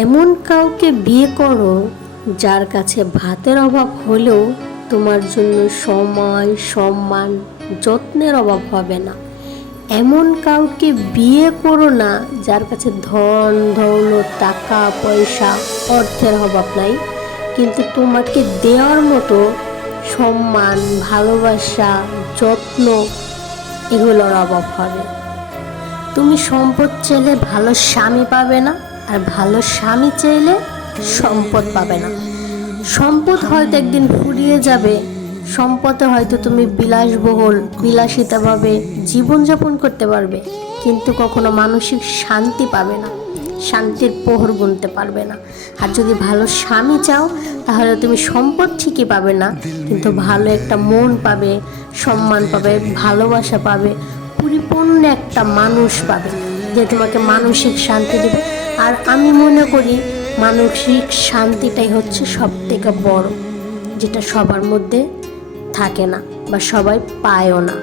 এমন কাউকে বিয়ে করো যার কাছে ভাতের অভাব হলেও তোমার জন্য সময়, সম্মান, যত্নের অভাব হবে না। এমন কাউকে বিয়ে করো না যার কাছে ধন দৌলত, টাকা পয়সা, অর্থের অভাব নাই, কিন্তু তোমাকে দেওয়ার মতো সম্মান, ভালোবাসা, যত্ন এগুলোর অভাব হবে। তুমি সম্পদ চাইলে ভালো স্বামী পাবে না, আর ভালো স্বামী চাইলে সম্পদ পাবে না। সম্পদ হয়তো একদিন ফুরিয়ে যাবে, সম্পদে হয়তো তুমি বিলাসিতাভাবে জীবনযাপন করতে পারবে, কিন্তু কখনো মানসিক শান্তি পাবে না, শান্তির প্রহর গুনতে পারবে না। আর যদি ভালো স্বামী চাও তাহলে তুমি সম্পদ ঠিকই পাবে না, কিন্তু ভালো একটা মন পাবে, সম্মান পাবে, ভালোবাসা পাবে, পরিপূর্ণ একটা মানুষ পাবে যে তোমাকে মানসিক শান্তি দেবে। আর আমি মনে করি মানসিক শান্তিটাই হচ্ছে সব থেকে বড়, যেটা সবার মধ্যে থাকে না বা সবাই পায়ও না।